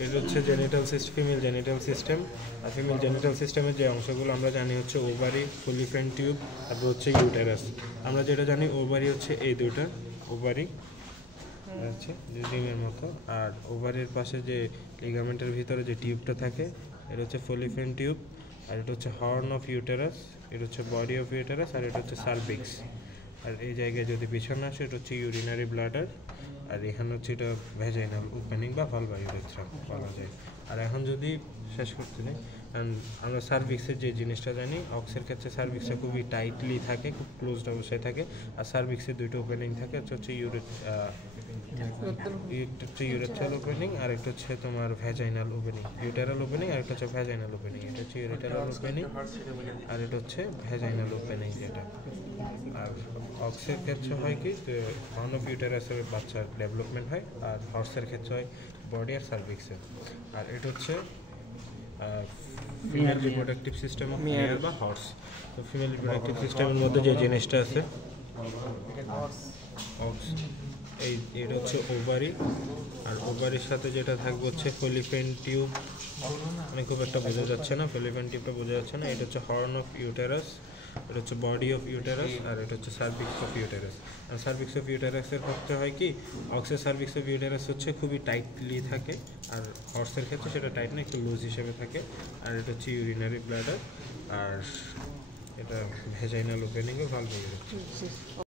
এটা হচ্ছে genital system, female genital system. আর ফিমেল জেনিটাল সিস্টেমের যে অংশগুলো আমরা জানি হচ্ছে ওভারি, ফলিফেন টিউব, তারপর হচ্ছে ইউটেরাস। আমরা যেটা জানি ওভারি হচ্ছে এই দুইটা, ওভারি হচ্ছে ডিমের মতো, আর ওভারির পাশে যে লিগামেন্টের ভিতরে যে টিউবটা থাকে এটা হচ্ছে ফলিফেন টিউব, আর এটা হচ্ছে হর্ন অফ ইউটেরাস, এটা হচ্ছে বডি অফ ইউটেরাস, আর এটা হচ্ছে সার্ভিক্স। আর এই জায়গায় যদি পিছনে আসে এটা হচ্ছে ইউরিনারি ব্লাডার, আর এখানে হচ্ছে এটা ভ্যাজাইনাল ওপেনিং বা ভালভা ইউরেথ্রা বলা যায়। আর এখন যদি শেষ করতে নেই, আমরা সার্ভিক্সের যে জিনিসটা জানি, অক্সের ক্ষেত্রে সার্ভিক্সটা খুবই টাইটলি থাকে, খুব ক্লোজড অবস্থায় থাকে, আর সার্ভিক্সের দুইটা ওপেনিং থাকে, একটা হচ্ছে ইউরেথ্রাল ওপেনিং, আর একটা হচ্ছে তোমার ভ্যাজাইনাল ওপেনিং, ইউটেরাল ওপেনিং, আর একটা হচ্ছে ভ্যাজাইনাল ওপেনিং। এটা হচ্ছে ইউরেটারাল ওপেনিং, আর এটা হচ্ছে ভ্যাজাইনাল ওপেনিং যেটা। আর অক্সের ক্ষেত্রে হয় কি, হর্ন অফ ইউটেরাসের বাচ্চার ডেভেলপমেন্ট হয়, আর হর্সের ক্ষেত্রে হয় বডি আর সার্ভিক্সের। আর এটা হচ্ছে ফিমেল রিপ্রোডাক্টিভ সিস্টেম অফ মেয়ার বা হর্স। তো ফিমেল রিপ্রোডাক্টিভ সিস্টেমের মধ্যে যে জিনিসটা আছে অক্স, এটা হচ্ছে ওভারি, আর ওভারির সাথে যেটা থাকবে হচ্ছে ফলিফেন টিউব, মানে খুব একটা বোঝা যাচ্ছে না, ফলিফেন টিউবটা বোঝা যাচ্ছে না। এটা হচ্ছে হর্ন অফ ইউটেরাস, এটা হচ্ছে বডি অফ ইউটেরাস, আর এটা হচ্ছে সার্ভিক্স অফ ইউটেরাস। আর সার্ভিক্স অফ ইউটেরাসের ক্ষেত্রে হয় কি, অক্সের সার্ভিক্স অফ ইউটেরাস হচ্ছে খুবই টাইটলি থাকে, আর হর্সের ক্ষেত্রে সেটা টাইট না, একটু লুজ হিসেবে থাকে। আর এটা হচ্ছে ইউরিনারি ব্লাডার, আর এটা ভেজাইনাল ওপেনিংয়ে ভালভ হয়ে যাচ্ছে।